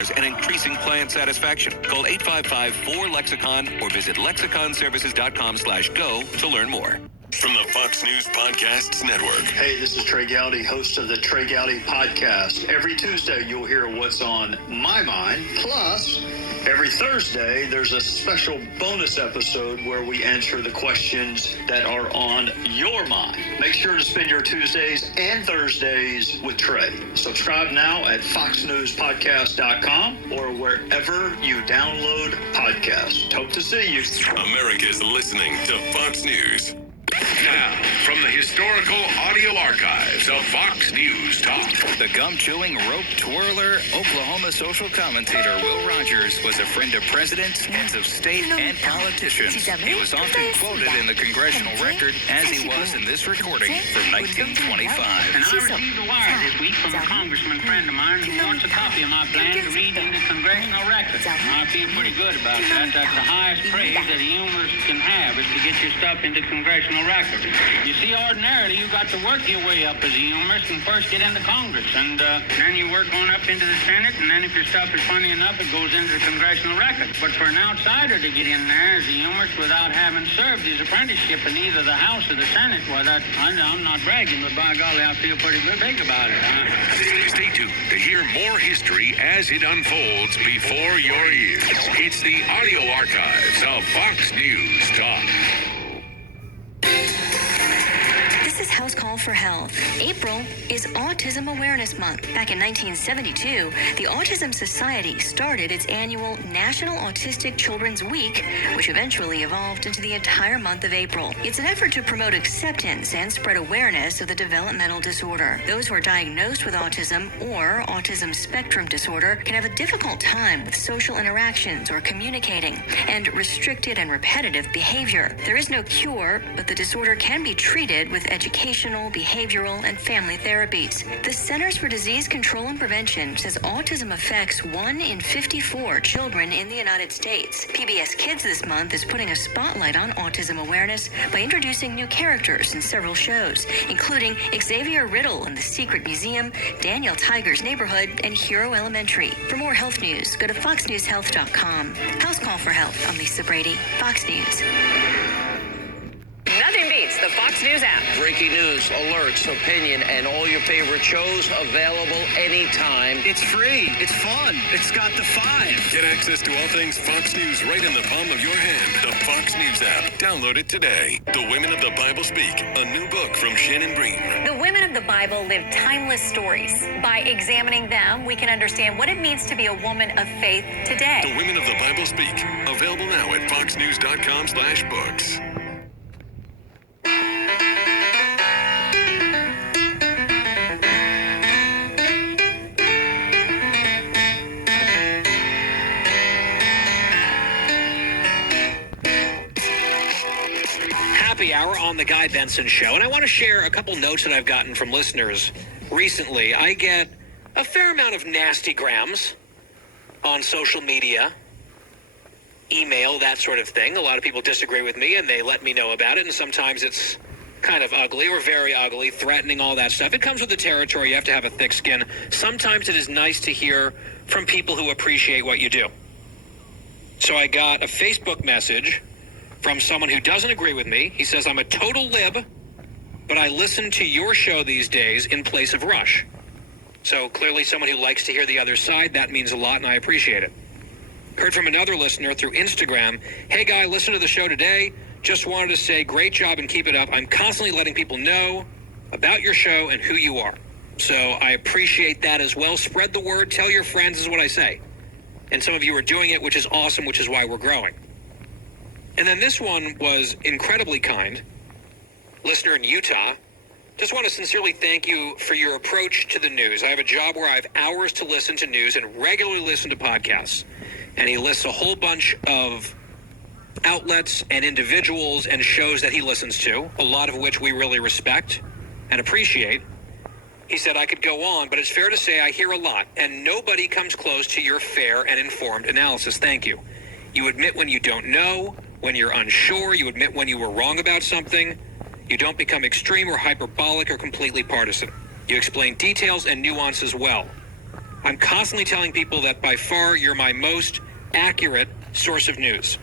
and increasing client satisfaction. Call 855-4-LEXICON or visit lexiconservices.com/go to learn more. From the Fox News Podcasts Network. Hey, this is Trey Gowdy, host of the Trey Gowdy Podcast. Every Tuesday, you'll hear what's on my mind. Plus, every Thursday, there's a special bonus episode where we answer the questions that are on your mind. Make sure to spend your Tuesdays and Thursdays with Trey. Subscribe now at foxnewspodcast.com or wherever you download podcasts. Hope to see you. America's listening to Fox News. Now, from the historical audio archives of Fox News Talk. The gum-chewing, rope-twirler, Oklahoma social commentator Will Rogers was a friend of presidents, heads of state, and politicians. He was often quoted in the congressional record as he was in this recording from 1925. And I received a wire this week from a congressman friend of mine who wants a copy of my plan to read in the congressional record. I feel pretty good about that. That's the highest praise that a humorist can have, is to get your stuff into congressional record. You see, ordinarily, you got to work your way up as a humorist and first get into Congress, and then you work on up into the Senate, and then if your stuff is funny enough, it goes into the congressional record. But for an outsider to get in there as a humorist without having served his apprenticeship in either the House or the Senate, well, I'm not bragging, but by golly, I feel pretty big about it. Stay tuned to hear more history as it unfolds before your ears. It's the audio archives of Fox News Talk. This is House Call for Health. April is Autism Awareness Month. Back in 1972, the Autism Society started its annual National Autistic Children's Week, which eventually evolved into the entire month of April. It's an effort to promote acceptance and spread awareness of the developmental disorder. Those who are diagnosed with autism or autism spectrum disorder can have a difficult time with social interactions or communicating, and restricted and repetitive behavior. There is no cure, but the disorder can be treated with educational, behavioral, and family therapies. The Centers for Disease Control and Prevention says autism affects 1 in 54 children in the United States. PBS Kids this month is putting a spotlight on autism awareness by introducing new characters in several shows, including Xavier Riddle in The Secret Museum, Daniel Tiger's Neighborhood, and Hero Elementary. For more health news, go to foxnewshealth.com. House Call for Health. I'm Lisa Brady, Fox News. Nothing beats the Fox News app. Breaking news, alerts, opinion, and all your favorite shows available anytime. It's free. It's fun. It's got the 5. Get access to all things Fox News right in the palm of your hand. The Fox News app. Download it today. The Women of the Bible Speak, a new book from Shannon Bream. The women of the Bible live timeless stories. By examining them, we can understand what it means to be a woman of faith today. The Women of the Bible Speak. Available now at foxnews.com/books. Happy hour on the Guy Benson Show, and I want to share a couple notes that I've gotten from listeners recently. I get a fair amount of nasty grams on social media, email, that sort of thing. A lot of people disagree with me, and they let me know about it, and sometimes it's kind of ugly or very ugly, threatening, all that stuff. It comes with the territory. You have to have a thick skin. Sometimes it is nice to hear from people who appreciate what you do. So I got a Facebook message from someone who doesn't agree with me. He says, I'm a total lib, but I listen to your show these days in place of Rush. So clearly someone who likes to hear the other side. That means a lot, and I appreciate it. Heard from another listener through Instagram. Hey, Guy, listen to the show today. Just wanted to say great job and keep it up. I'm constantly letting people know about your show and who you are. So I appreciate that as well. Spread the word. Tell your friends is what I say. And some of you are doing it, which is awesome, which is why we're growing. And then this one was incredibly kind. Listener in Utah. Just want to sincerely thank you for your approach to the news. I have a job where I have hours to listen to news and regularly listen to podcasts. And he lists a whole bunch of outlets and individuals and shows that he listens to, a lot of which we really respect and appreciate. He said, I could go on, but it's fair to say I hear a lot, and nobody comes close to your fair and informed analysis. Thank you. You admit when you don't know, when you're unsure, you admit when you were wrong about something. You don't become extreme or hyperbolic or completely partisan. You explain details and nuances well. I'm constantly telling people that by far you're my most accurate source of news.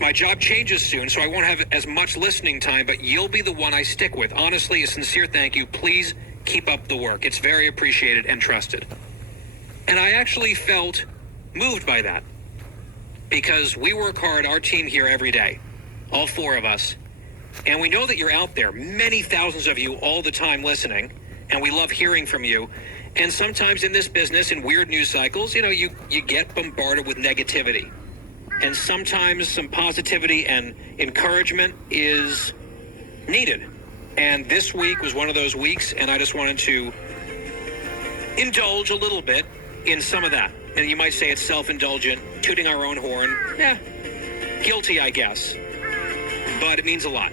My job changes soon, so I won't have as much listening time, but you'll be the one I stick with. Honestly, a sincere thank you. Please keep up the work. It's very appreciated and trusted. And I actually felt moved by that because we work hard, our team here every day, all four of us, and we know that you're out there, many thousands of you all the time listening, and we love hearing from you. And sometimes in this business, in weird news cycles, you get bombarded with negativity. And sometimes some positivity and encouragement is needed. And this week was one of those weeks, and I just wanted to indulge a little bit in some of that. And you might say it's self-indulgent, tooting our own horn. Yeah, guilty, I guess. But it means a lot.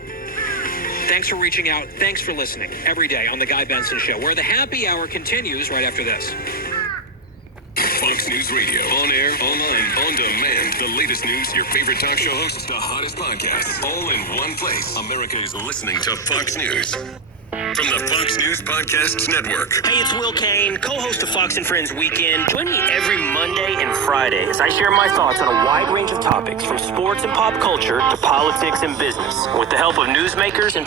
Thanks for reaching out. Thanks for listening every day on The Guy Benson Show, where the happy hour continues right after this. Fox News Radio. On air, online, on demand. The latest news, your favorite talk show hosts, the hottest podcasts, all in one place. America is listening to Fox News. From the Fox News Podcasts Network. Hey, it's Will Kane, co-host of Fox and Friends Weekend. Join me every Monday and Friday as I share my thoughts on a wide range of topics from sports and pop culture to politics and business. With the help of newsmakers and